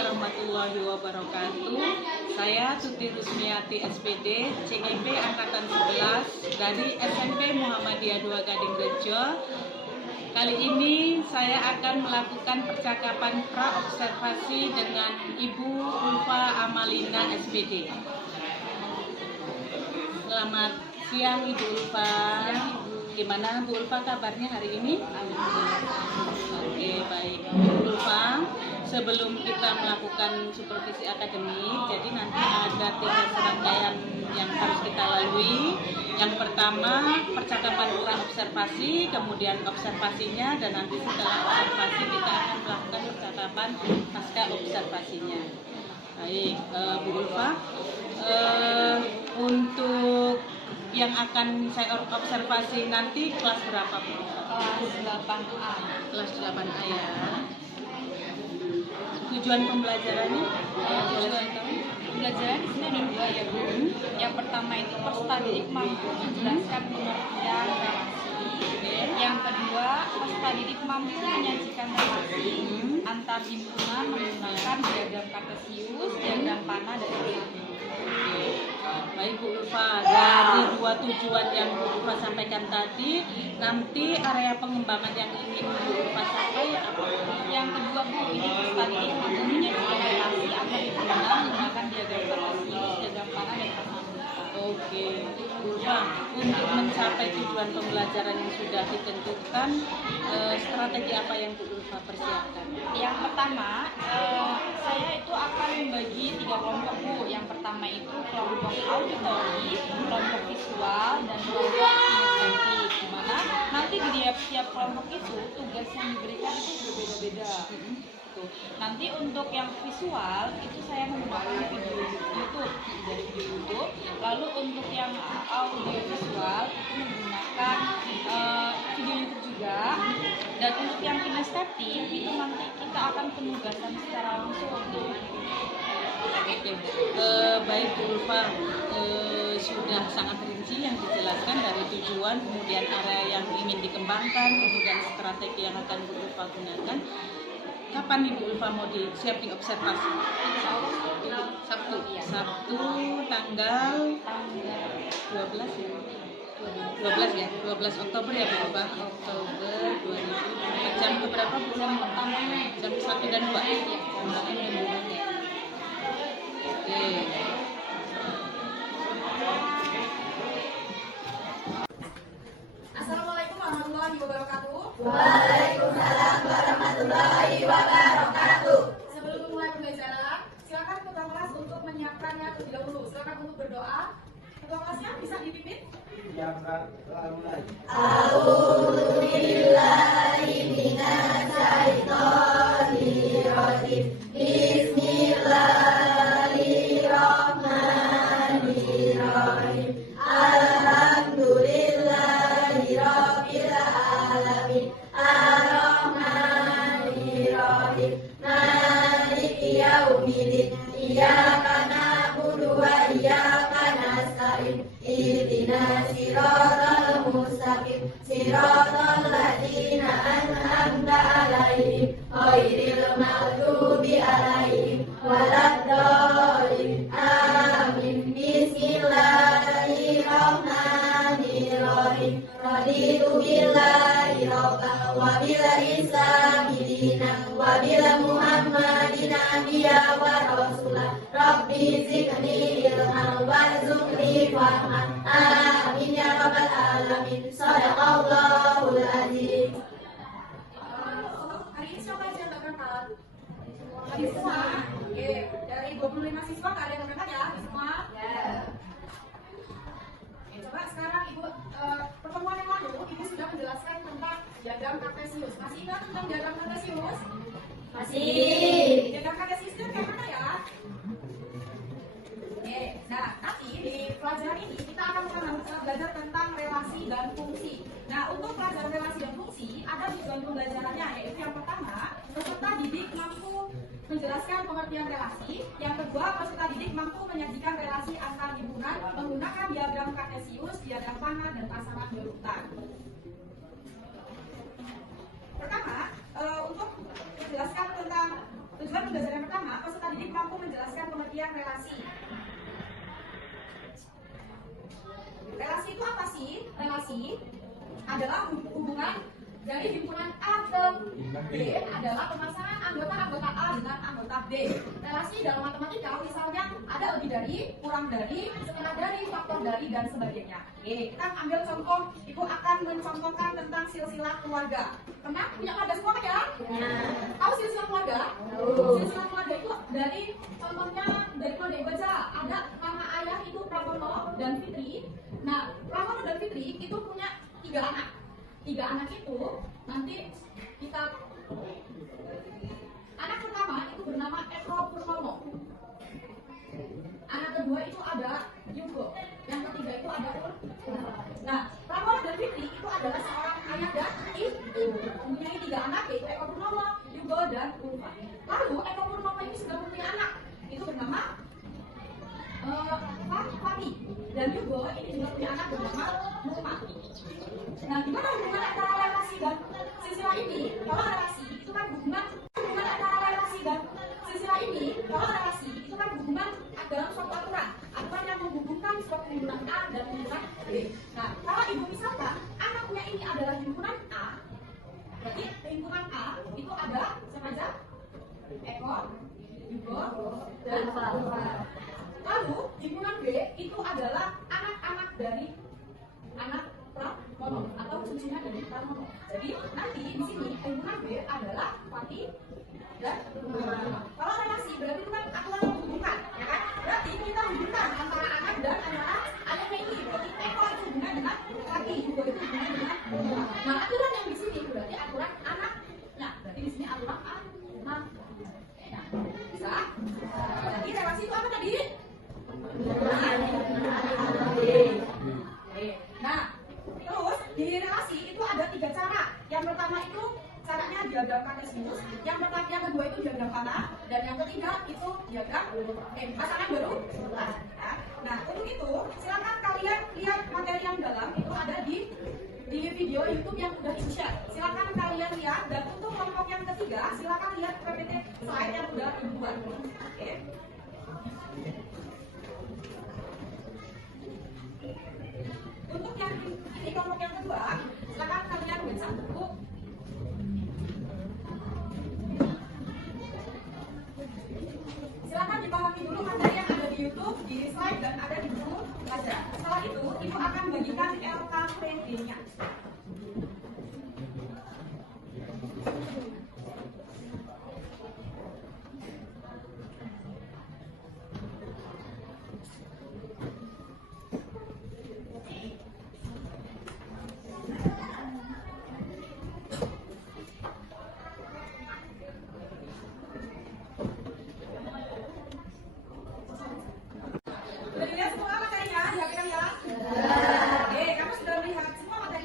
warahmatullahi wabarakatuh. Saya Tuti Rusmiati SPD, CGP Angkatan 11 dari SMP Muhammadiyah 2 Gading Rejo. Kali ini saya akan melakukan percakapan pra-observasi dengan Ibu Ulfa Amalina SPD. Selamat siang Ibu Ulfa. Gimana Bu Ulfa kabarnya hari ini? Oke, baik. Bu Ulfa, sebelum kita melakukan supervisi akademik, jadi nanti ada 3 serangkaian yang harus kita lalui. Yang pertama, percakapan pra-observasi, kemudian observasinya, dan nanti setelah observasi kita akan melakukan percakapan pasca observasinya. Baik, Bu Ulfa, untuk yang akan saya observasi nanti kelas berapa Bu? Kelas 8A. Kelas 8A ya. Tujuan pembelajarannya? Tujuan pembelajaran di sini ada 2 ya Bu. Yang pertama itu peserta didik mampu menjelaskan pengertian relasi. Yang kedua, peserta didik mampu menyajikan relasi antar himpunan menggunakan diagram kartesius, diagram panah, dan lain-lain. Baik Bu Ulfa, dari 2 tujuan yang Bu Ulfa sampaikan tadi, nanti area pengembangan yang ingin Bu Ulfa sampaikan apa? Yang kedua Bu, ini peserta didik mampu menyajikan relasi antar himpunan menggunakan diagram kartesius, diagram panah, dan lain-lain. Oke, Bu Ulfa, untuk mencapai tujuan pembelajaran yang sudah ditentukan, strategi apa yang Bu Ulfa persiapkan? Yang pertama, saya itu akan membagi 3 kelompok Bu. Yang pertama itu kelompok auditori, kelompok visual, dan kelompok kinestetik. Dimana nanti di tiap kelompok itu tugas yang diberikan itu berbeda-beda. Nanti untuk yang visual itu saya menggunakan video YouTube, dari video YouTube. Lalu untuk yang audiovisual itu menggunakan video YouTube juga. Dan untuk yang kinestetik itu nanti kita akan penugasan secara langsung. Oke, baik Bu Ulfa, sudah sangat rinci yang dijelaskan dari tujuan, kemudian area yang ingin dikembangkan, kemudian strategi yang akan Bu Ulfa gunakan. Kapan Ibu Ulfa mau siap diobservasi? Sabtu. Sabtu tanggal 12 ya. 12 ya, 12 Oktober ya Bu Ulfa. Oktober 2020. Jam keberapa Bu? Jam 1 dan 2. Oke. Assalamualaikum warahmatullahi wabarakatuh. Waalaikumsalam warahmatullahi wabarakatuh. Sebelum memulai pembelajaran, silakan ketua kelas untuk menyiapkannya terlebih dahulu. Silakan untuk berdoa. Ketua kelasnya bisa dipimpin. A'udzubillahi minasyaitonirrajim. Bismillahirrahmanirrahim. Alhamdulillahi rabbil alamin. Ar-Rahmanirrahim. Maliki yaumiddin. Iyyaka na'budu wa iyyaka nasta'in. Ihdinas siratal mustaqim. Siratal ladzina an'amta 'alaihim ghairil maghdubi 'alaihim waladdallin. Amin. Bismillahirrahmanirrahim. Raditu billahi rabban wa bil islami dinan wa bil Muhammadin nabiyya wa rasulah. Rabbi zidni ilman warzuqni fahman. Amin ya rabbal alamin. Shadaqallahul azim. Hari ini siapa aja yang nggak berangkat? Hari semua. Oke, dari 25 siswa nggak ada yang berangkat ya? Semua? Ya. Oke, coba sekarang Ibu, pertemuan yang lalu Ibu sudah menjelaskan tentang diagram kartesius. Masih ingat tentang diagram kartesius? Masih. Diagram kartesius itu kayak mana ya? Oke, nah nanti di pelajaran ini kita akan belajar tentang relasi dan fungsi. Nah, untuk pelajaran relasi dan fungsi ada tujuan pembelajarannya, yaitu yang pertama, peserta didik mampu menjelaskan pengertian relasi. Yang kedua, peserta didik mampu menyajikan relasi antar himpunan menggunakan diagram kartesius, diagram panah, dan pasangan berurutan. Pertama, untuk menjelaskan tentang tujuan pembelajaran pertama, peserta kemudian relasi. Relasi itu apa sih? Relasi adalah hubungan dari himpunan A ke B adalah pemasangan anggota A dengan anggota B. Relasi dalam matematika misalnya ada lebih dari, kurang dari, setengah dari, faktor dari, dan sebagainya. Oke, kita ambil contoh. Ibu akan mencontohkan tentang silsilah keluarga. Pernah punya keluarga semua kan ya? Tahu silsilah keluarga? Silsilah keluarga itu dari contohnya dari keluarga ibu aja. Ada nama ayah itu Pramono dan Fitri. Nah, Pramono dan Fitri itu punya 3 anak. 3 anak itu nanti kita anak pertama itu bernama Eko Purnomo. Anak kedua itu ada Yugo. Yang ketiga itu ada Purnomo. Nah, Pramono dan Fitri itu adalah seorang ayah dan ibu mempunyai 3 anak yaitu Eko Purnomo, Yugo, dan Ulfa. Lalu Eko Purnomo ini sudah punya anak itu bernama Fati, dan Yugo ini juga punya anak bernama Numa. Nah, gimana hubungan antara relasi dan silsilah ini? Kalau relasi itu kan hubungan antara relasi dan silsilah ini. Kalau relasi itu kan hubungan dalam suatu aturan yang menghubungkan suatu himpunan A dan himpunan B. Nah, kalau ibu misalkan anaknya ini adalah himpunan A, berarti himpunan A itu ada siapa aja? Eko, Yugo, dan Ulfa. Lalu himpunan B itu adalah anak-anak dari anak Pramono atau cucunya dari Pramono. Jadi nanti di sini himpunan B adalah Fati dan Numa. Kalau relasi berarti itu kan aturan yang menghubungkan, ya kan? Berarti kita hubungkan antara anak dan anaknya ini. Berarti Eko itu hubungan dengan Fati, Yugo itu hubungan dengan Numa. Nah, aturan yang di sini berarti aturan anaknya. Berarti di sini aturan anak. Nah, bisa? Jadi relasi itu apa tadi? Nah, terus di relasi itu ada 3 cara. Yang pertama itu caranya diagram kartesius, yang kedua itu diagram panah, dan yang ketiga itu diagram pasangan baru. Nah, untuk itu silakan kalian lihat materi yang dalam itu ada di video YouTube yang sudah di-share. Silakan kalian lihat, dan untuk kelompok yang ketiga silakan lihat PPT slide yang sudah dibuat. Oke. Untuk yang di kelompok yang kedua, silakan kalian baca buku. Silakan dipahami dulu materi yang ada di YouTube, di slide, dan ada di buku pelajaran. Setelah itu, ibu akan bagikan LKPD-nya. Sudah dilihat semua materinya? Oke, kamu sudah melihat semua materi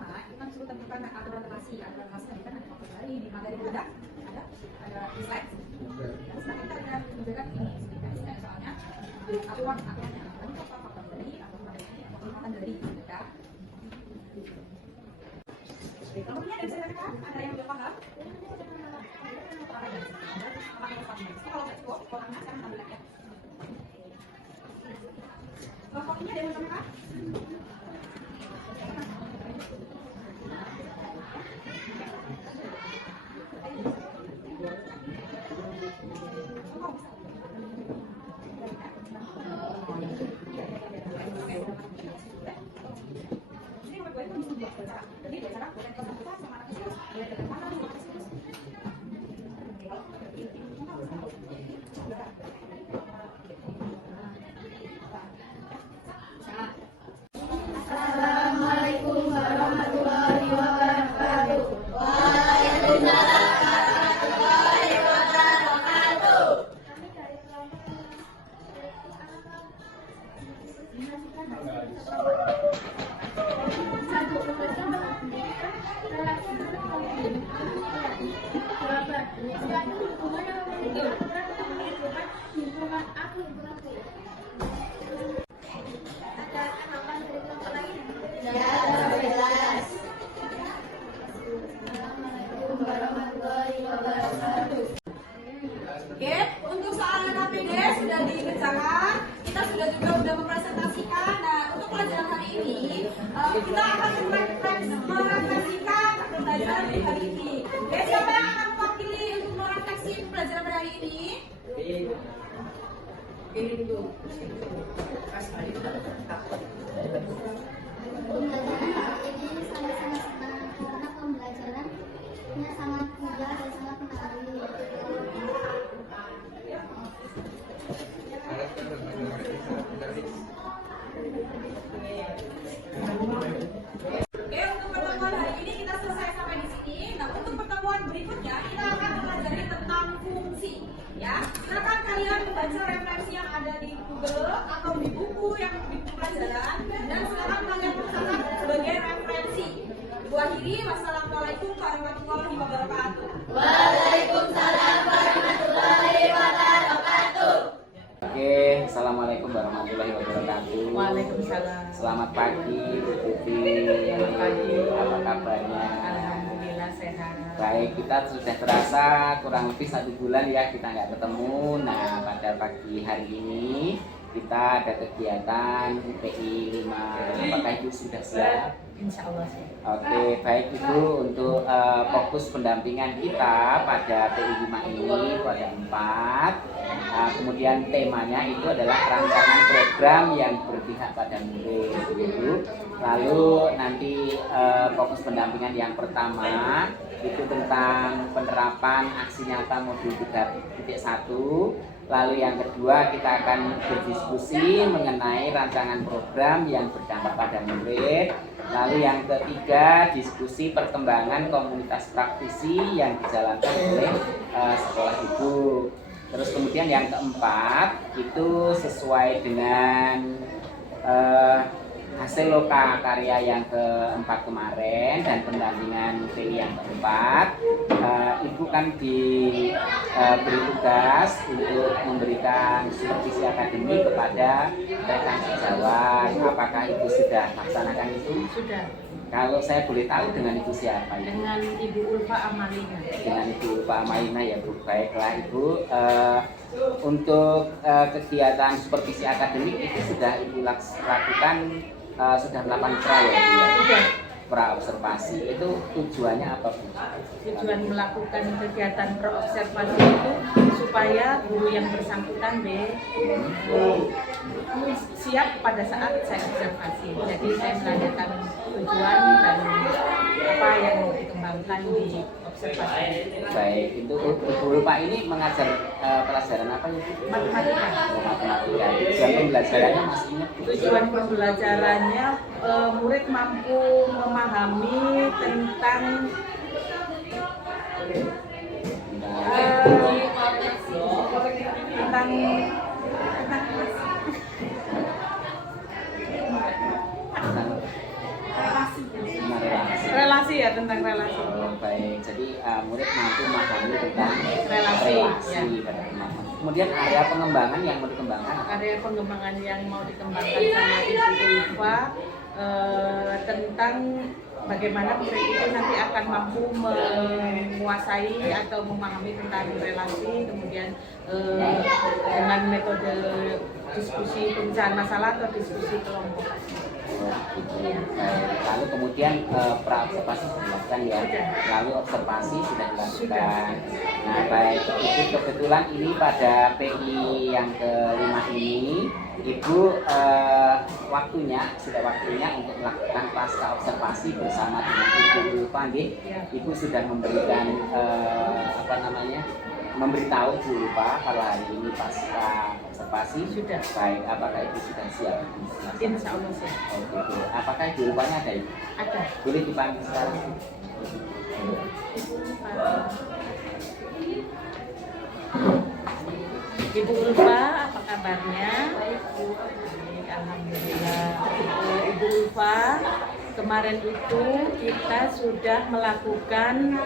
pertama itu kan disuruh tentukan aturan relasi tadi kan ada materi di materi ada di slide. Terus nanti kita ada menunjukkan ini soalnya aturannya itu apa faktor dari atau penghormatan dari ya. Kalau punya dari saya ada yang belum paham? Kalau nggak cukup, kalau nggak saya ambil lagi ya. Kelompoknya dari mana? Assalamualaikum warahmatullahi wabarakatuh. Waalaikumsalam warahmatullahi wabarakatuh. Oke, untuk soal KPD sudah dikerjakan, kita sudah mempresentasikan. Nah, untuk pelajaran hari ini kita akan merefleksikan pembelajaran di hari ini. Oke, siapa yang akan mewakili untuk merefleksi pelajaran pada hari ini? Pembelajaran hari ini sangat-sangat senang karena pembelajarannya sangat mudah dan sangat menarik. Oke, untuk pertemuan hari ini kita selesai sampai di sini. Nah, untuk pertemuan berikutnya kita akan mempelajari tentang fungsi. Ya, silakan kalian membaca referensi yang ada di Google atau di buku yang di pelajaran dan silakan kalian catat sebagai referensi. Ibu akhiri, wassalamualaikum warahmatullahi wabarakatuh. Waalaikumsalam warahmatullahi wabarakatuh. Oke, assalamualaikum warahmatullahi wabarakatuh. Waalaikumsalam. Selamat pagi, Bu Tuti. Selamat pagi. Apa kabarnya? Alhamdulillah sehat. Baik, kita sudah terasa kurang lebih 1 bulan ya kita nggak ketemu. Nah, pada pagi hari ini kita ada kegiatan UPI 5. Apakah Ibu sudah siap? Insya Allah sih. Oke, baik Ibu, untuk fokus pendampingan kita pada TI 5 ini pada 4. Kemudian temanya itu adalah rancangan program yang berpihak pada murid, Ibu. Lalu nanti fokus pendampingan yang pertama itu tentang penerapan aksi nyata modul 3.1. Lalu yang kedua kita akan berdiskusi mengenai rancangan program yang berdampak pada murid. Lalu yang ketiga diskusi perkembangan komunitas praktisi yang dijalankan oleh sekolah Ibu. Terus kemudian yang keempat itu sesuai dengan hasil loka karya yang keempat kemarin dan pendampingan TI yang keempat, Ibu kan diberi tugas untuk memberikan supervisi akademik kepada rekan sejawat. Apakah Ibu sudah laksanakan itu? Sudah. Kalau saya boleh tahu dengan Ibu siapa? Ibu? Dengan Ibu Ulfa Amalina. Dengan Ibu Ulfa Amalina ya Bu. Baiklah Ibu, untuk kegiatan supervisi akademik itu sudah Ibu lakukan sudah melakukan pra ya Bu ya? Sudah. Pra observasi itu tujuannya apa Bu? Tujuan melakukan kegiatan pro-observasi itu supaya guru yang bersangkutan siap pada saat saya observasi. Jadi saya menanyakan tujuan dan apa yang mau dikembangkan di observasi. Baik, itu Ibu Ulfa ini mengajar pelajaran apa ya Bu? Matematika. Matematika. Tujuan pembelajarannya masih ingat Bu? Tujuan pembelajarannya murid mampu memahami tentang relasi. relasi pada teman-teman. Kemudian area pengembangan yang mau dikembangkan apa? Area pengembangan yang mau dikembangkan sama Ibu Ulfa tentang bagaimana murid itu nanti akan mampu menguasai atau memahami tentang relasi, kemudian dengan metode diskusi pemecahan masalah atau diskusi kelompok. Gitu ya. Lalu kemudian pra-observasi sudah dilakukan ya. Lalu observasi sudah dilakukan. Nah baik, itu kebetulan ini pada PI yang kelima ini Ibu sudah waktunya untuk melakukan pasca observasi bersama dengan Ibu Ulfa. Ibu sudah memberikan memberitahu Bu Ulfa kalau hari ini pasca observasi Sudah. baik. Apakah Ibu sudah siap? Insya Allah siap. Oke, Bu. Apakah Ibu Ulfanya ada Ibu? Ada. Boleh dipanggil sekarang? Ibu Ulfa, apa kabarnya? Baik, alhamdulillah. Ibu Ulfa, kemarin itu kita sudah melakukan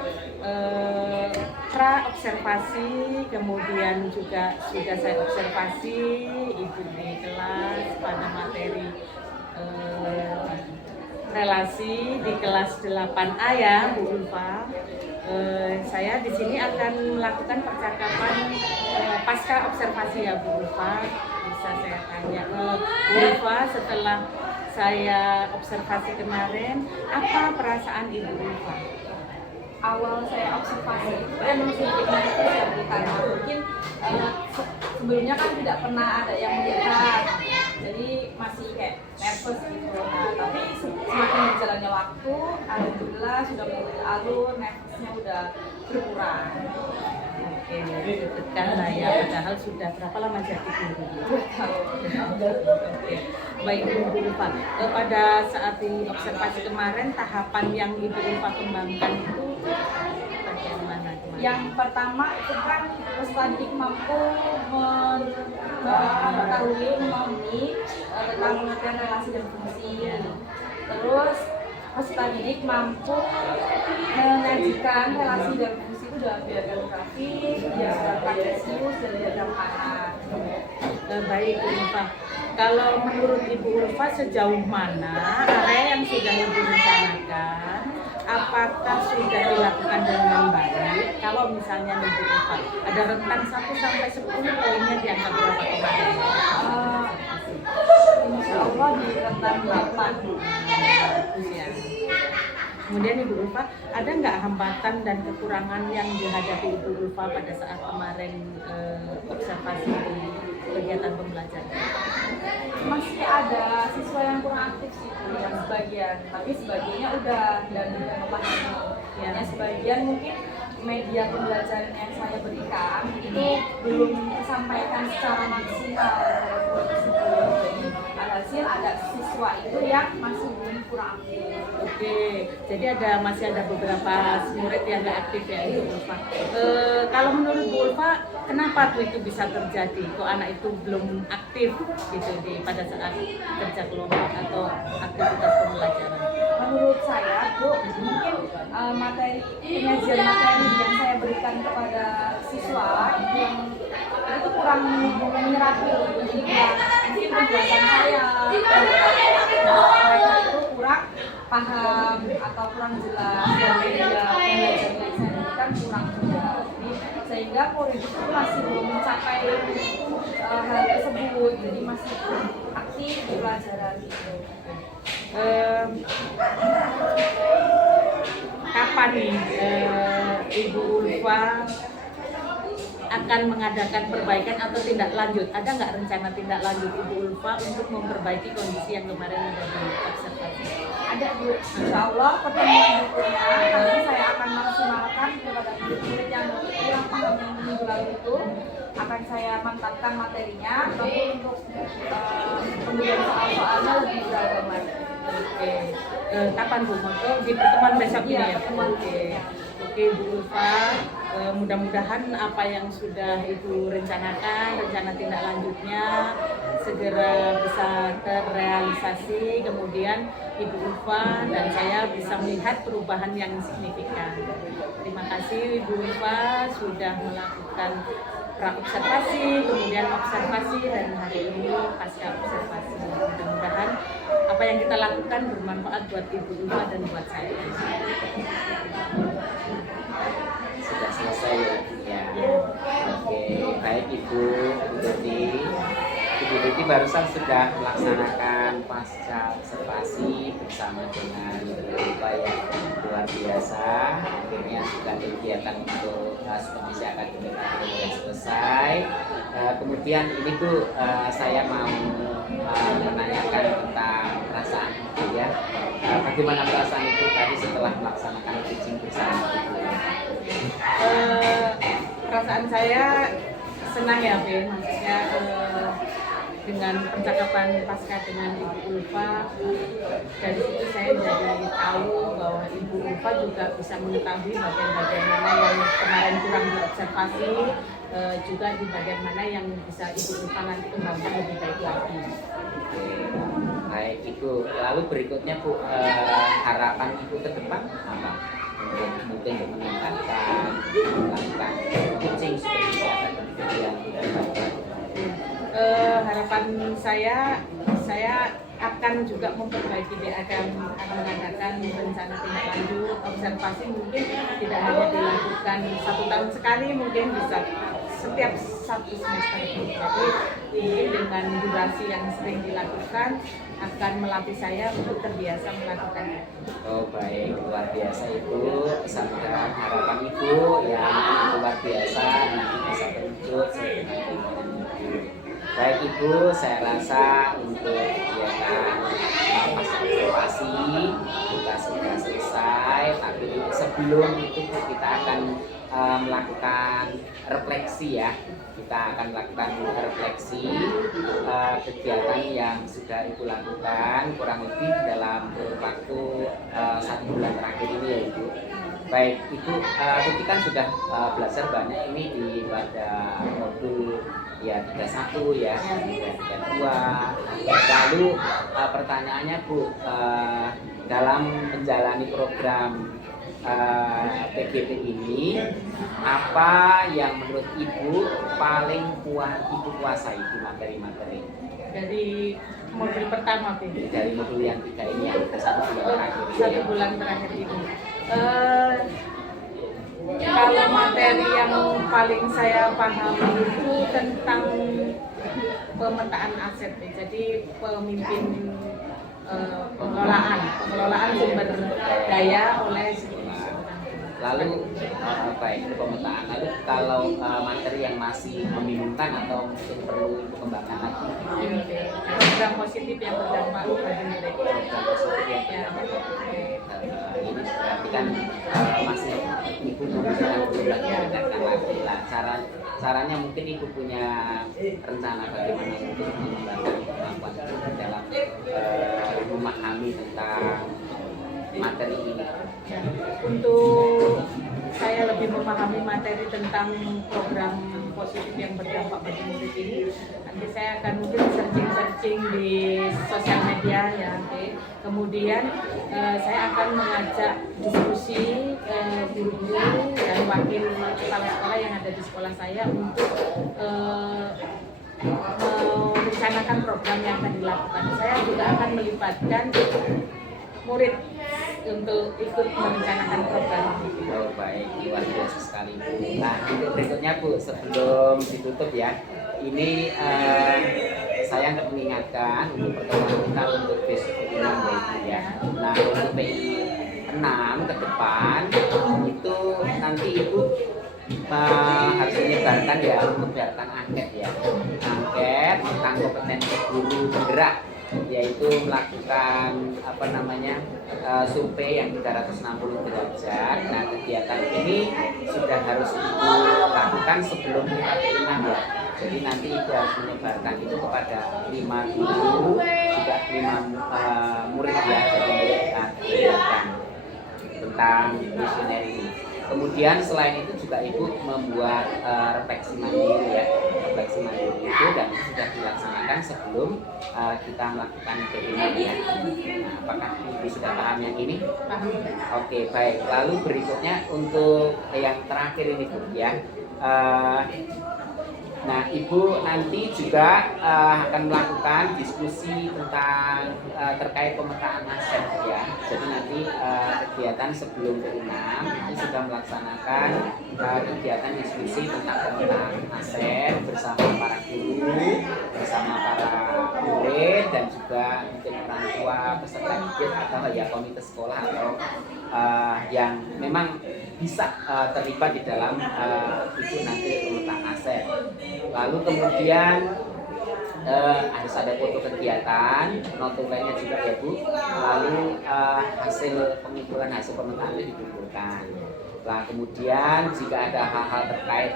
pra-observasi, kemudian juga sudah saya observasi Ibu di kelas pada materi relasi di kelas 8A ya Bu Ulfa. Saya di sini akan melakukan percakapan pasca observasi ya Bu Ulfa. Bisa saya tanya Bu Ulfa, setelah saya observasi kemarin, apa perasaan Ibu Ulfa? Awal saya observasi itu emang sedikit nervous ya Bu, karena mungkin sebelumnya kan tidak pernah ada yang melihat, jadi masih kayak nervous gitu. Nah, tapi semakin berjalannya waktu, alhamdulillah sudah mulai alur, nervousnya udah berkurang. Oke, deg-degan lah ya, padahal sudah berapa lama jadi guru? 2 tahun. Oke. Baik Ibu Ulfa, pada saat di observasi kemarin, tahapan yang Ibu Ulfa kembangkan itu bagian mana? Yang pertama itu kan peserta didik mampu mengetahui, memahami tentang pengertian relasi dan fungsi. Terus peserta didik mampu menyajikan relasi dan fungsi itu dalam diagram grafik, diagram kartesius, dan diagram kanan. Baik Ibu Ulfa, kalau menurut Ibu Ulfa sejauh mana area yang sudah Ibu rencanakan, apakah sudah dilakukan dengan baik? Kalau misalnya Ibu Ulfa ada rentang 1 sampai 10 poinnya dianggap berapa kemarin? Insya Allah di rentang 8. Bagus ya. Kemudian Ibu Ulfa, ada nggak hambatan dan kekurangan yang dihadapi Ibu Ulfa pada saat kemarin observasi di kegiatan pembelajaran? Masih ada siswa yang kurang aktif sih Bu, yang sebagian, tapi sebagiannya udah dan memahami. Ya. Hanya sebagian mungkin media pembelajaran yang saya berikan itu belum disampaikan secara maksimal. Jadi alhasil ada siswa itu yang masih belum kurang aktif. Oke, jadi masih ada beberapa murid yang nggak aktif ya Ibu Ulfa. Kalau menurut Bu Ulfa, kenapa tuh itu bisa terjadi? Kok anak itu belum aktif gitu pada saat kerja kelompok atau aktivitas pembelajaran? Menurut saya Bu, mungkin penyajian materi yang saya berikan kepada siswa itu kurang menyerap gitu. Jadi mungkin penjelasan saya mereka itu kurang paham atau kurang jelas, dan media pembelajaran yang saya berikan kurang juga. Jadi sehingga murid itu masih belum mencapai hal tersebut, jadi masih aktif di pelajaran itu. Kapan nih Ibu Ulfa akan mengadakan perbaikan atau tindak lanjut? Ada nggak rencana tindak lanjut Ibu Ulfa untuk memperbaiki kondisi yang kemarin sudah diobservasi? Ada Bu, insya Allah pertemuan berikutnya nanti saya akan maksimalkan kepada murid yang kurang paham yang minggu lalu itu, akan saya mantapkan materinya, lalu untuk pemberian soal-soalnya lebih beragam lagi. Oke, kapan Bu? Di pertemuan besok ini ya? Pertemuan. Oke, Bu Ulfa, Mudah-mudahan apa yang sudah Ibu rencanakan, rencana tindak lanjutnya segera bisa terrealisasi, kemudian Ibu Ulfa dan saya bisa melihat perubahan yang signifikan. Terima kasih Ibu Ulfa sudah melakukan praobservasi, kemudian observasi, dan hari ini pasca observasi. Mudah-mudahan apa yang kita lakukan bermanfaat buat Ibu Ulfa dan buat saya. Sudah selesai ya Ibu ya. Oke, baik Ibu Tuti. Ibu Tuti barusan sudah melaksanakan pasca observasi bersama dengan upaya luar biasa. Akhirnya sudah kegiatan untuk supervisi akademik sudah selesai. Kemudian ini Bu, saya mau menanyakan tentang perasaan Ibu ya. Bagaimana perasaan Ibu tadi setelah melaksanakan teaching bersama Ibu? Perasaan saya senang ya Ben, maksudnya dengan percakapan pasca dengan Ibu Ulfa, dari situ saya jadi tahu bahwa Ibu Ulfa juga bisa mengetahui bagian-bagian mana yang kemarin kurang diobservasi, juga di bagian mana yang bisa Ibu Ulfa nanti kembangkan lebih baik lagi. Baik Ibu, lalu berikutnya Bu, harapan Ibu ke depan apa? Mungkin untuk meningkatkan coaching seperti akademik yang harapan saya akan juga memperbaiki, akan mengadakan rencana tindak lanjut observasi, mungkin tidak hanya dilakukan 1 tahun sekali, mungkin bisa setiap 1 semester. Jadi mungkin dengan durasi yang sering dilakukan akan melatih saya untuk terbiasa melakukannya. Oh baik, luar biasa Ibu. Pesan-pesan harapan Ibu yang luar biasa nanti bisa terwujud sesuai dengan Ibu. Baik Ibu, saya rasa untuk kegiatan pasca observasi kita sudah selesai. Tapi sebelum itu kita akan melakukan refleksi ya. Kita akan melakukan refleksi kegiatan yang sudah Ibu lakukan kurang lebih dalam waktu 1 bulan terakhir ini ya Ibu. Baik Ibu, Tuti kan sudah belajar banyak ini di pada modul ya 31 ya, 32. Lalu pertanyaannya Bu, dalam menjalani program PGP ini, apa yang menurut Ibu paling Ibu kuasai di materi-materi? Dari modul pertama, Dari modul yang 3 ini yang 1 bulan terakhir. 1 bulan terakhir ini. Kalau materi yang paling saya pahami itu tentang pemetaan aset, jadi pengelolaan sumber daya oleh lalu baik itu pemetaan. Lalu kalau materi yang masih membingungkan atau mungkin perlu Ibu kembangkan lagi, program positif yang berdampak bagi mereka. program positif yang ini berarti kan masih Ibu membutuhkan belum lagi meningkatkan lagi lah. Caranya mungkin Ibu punya rencana bagaimana untuk mengembangkan kemampuan Ibu dalam memahami tentang materi ini. Untuk saya lebih memahami materi tentang program positif yang berdampak bagi murid ini, nanti saya akan mungkin searching di sosial media ya. Kemudian saya akan mengajak diskusi guru-guru dan wakil kepala sekolah yang ada di sekolah saya untuk merencanakan program yang akan dilakukan. Saya juga akan melibatkan murid untuk ikut merencanakan program. Oh baik, luar biasa sekali Bu. Nah berikutnya Bu, sebelum ditutup ya, ini saya akan mengingatkan untuk pertemuan kita untuk besok ini ya Ibu ya. Nah untuk PI 6 ke depan itu nanti Ibu harus menyebarkan ya, menyebarkan angket ya, angket tentang kompetensi guru bergerak, yaitu melakukan survei yang 360 derajat. Nah kegiatan ini sudah harus Ibu lakukan sebelum kita PI 6 ya. Jadi nanti Ibu harus menyebarkan itu kepada 5 guru juga 5 murid ya, jadi murid tentang misioner ini. Kemudian selain itu juga Ibu membuat refleksi mandiri ya. Refleksi mandiri itu dan sudah dilaksanakan sebelum kita melakukan PIMA ya. Nah, apakah Ibu sudah paham yang ini? Oke, baik. Lalu berikutnya untuk yang terakhir ini Bu ya. Nah, Ibu nanti juga akan melakukan diskusi tentang terkait pemetaan aset ya. Jadi nanti kegiatan sebelum ke-6 itu sudah melaksanakan kegiatan diskusi tentang pemetaan aset bersama para guru, bersama para murid dan juga mungkin orang tua peserta didik atau ya komite sekolah atau yang memang bisa terlibat di dalam itu nanti pemetaan aset. Lalu kemudian harus ada foto kegiatan, notulennya juga ya Bu. Lalu hasil pengumpulan hasil pemetaan itu dikumpulkan. Nah kemudian jika ada hal-hal terkait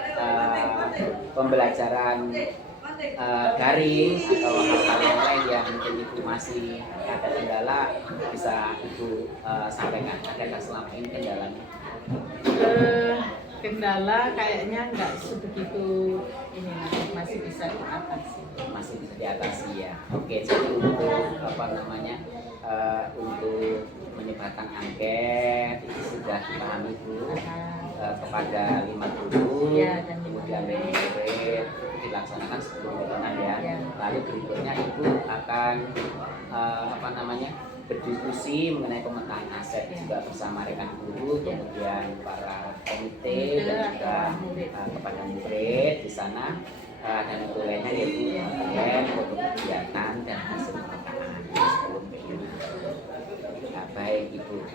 pembelajaran daring atau hal-hal yang lain yang mungkin Ibu masih ada kendala, bisa Ibu sampaikan. Adakah selama ini kendalanya? Kendala kayaknya nggak sebegitu ini, masih bisa diatasi. Masih bisa diatasi ya. Oke, jadi untuk apa namanya untuk menyebarkan angket itu sudah dipahami Bu kepada 5 guru Ya, dan kemudian murid itu dilaksanakan sebelum webinar ya. Lalu berikutnya Ibu akan apa namanya berdiskusi mengenai pemetaan aset juga bersama rekan guru, kemudian para komite dan juga kepada murid di sana. Dan notulennya yaitu foto kegiatan dan hasil pemetaan sebelum ini. Nah, baik Ibu.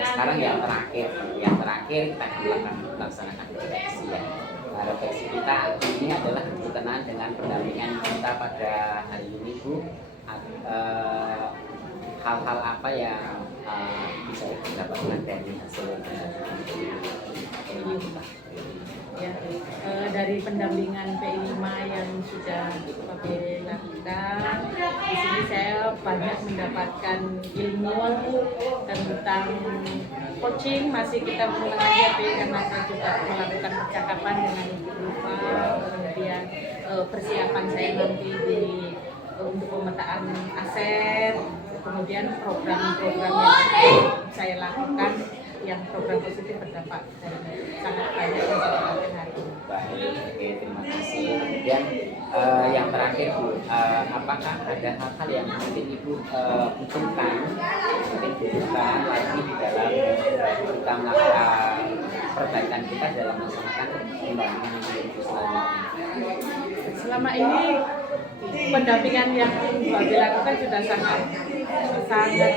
Sekarang yang terakhir kita akan melaksanakan refleksi ya. Refleksi kita ini adalah berkenaan dengan pendampingan kita pada hari ini Bu. Hal-hal apa yang bisa didapatkan dari hasil ini ya, dari pendampingan P5 yang sudah Bapak lakukan, di sini saya banyak mendapatkan ilmu tentang coaching. Masih kita mengajar karena saya juga melakukan percakapan dengan Ibu Rupa, kemudian persiapan saya nanti untuk pemetaan aset, kemudian program-program yang saya lakukan yang program positif berdampak dan sangat banyak yang saya lakukan hari ini. Baik, oke, terima kasih. Kemudian yang terakhir Bu, apakah ada hal-hal yang mungkin Ibu butuhkan lagi di dalam kita melakukan perbaikan kita dalam melaksanakan pendampingan Ibu selanjutnya? Selama ini pendampingan yang Bapak lakukan sudah sangat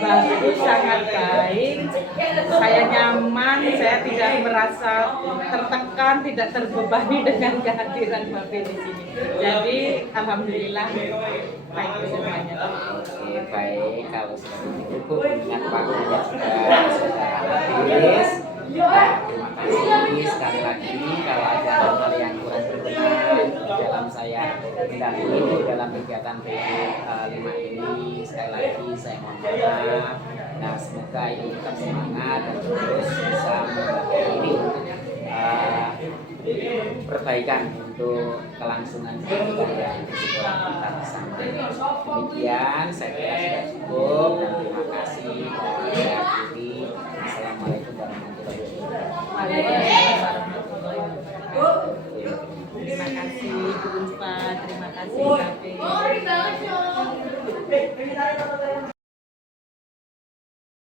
bagus, sangat baik. Saya nyaman, saya tidak merasa tertekan, tidak terbebani dengan kehadiran Bapak di sini. Jadi alhamdulillah baik semuanya. Oke, baik, kalau seperti itu Bu, ingat waktunya sudah habis. Terima kasih sekali lagi. Kalau ada hal-hal yang kurang berkenan di dalam saya mendampingi dalam kegiatan P5 ini, sekali lagi saya mohon maaf. Nah, semoga Ibu tetap semangat dan terus bisa membantu ini untuk perbaikan untuk kelangsungan pendidikan di sekolah kita sampai. Demikian saya kira sudah cukup dan terima kasih. Saya akhiri. Assalamualaikum warahmatullahi wabarakatuh. Terima kasih Bu Ulfa, terima kasih Bapak.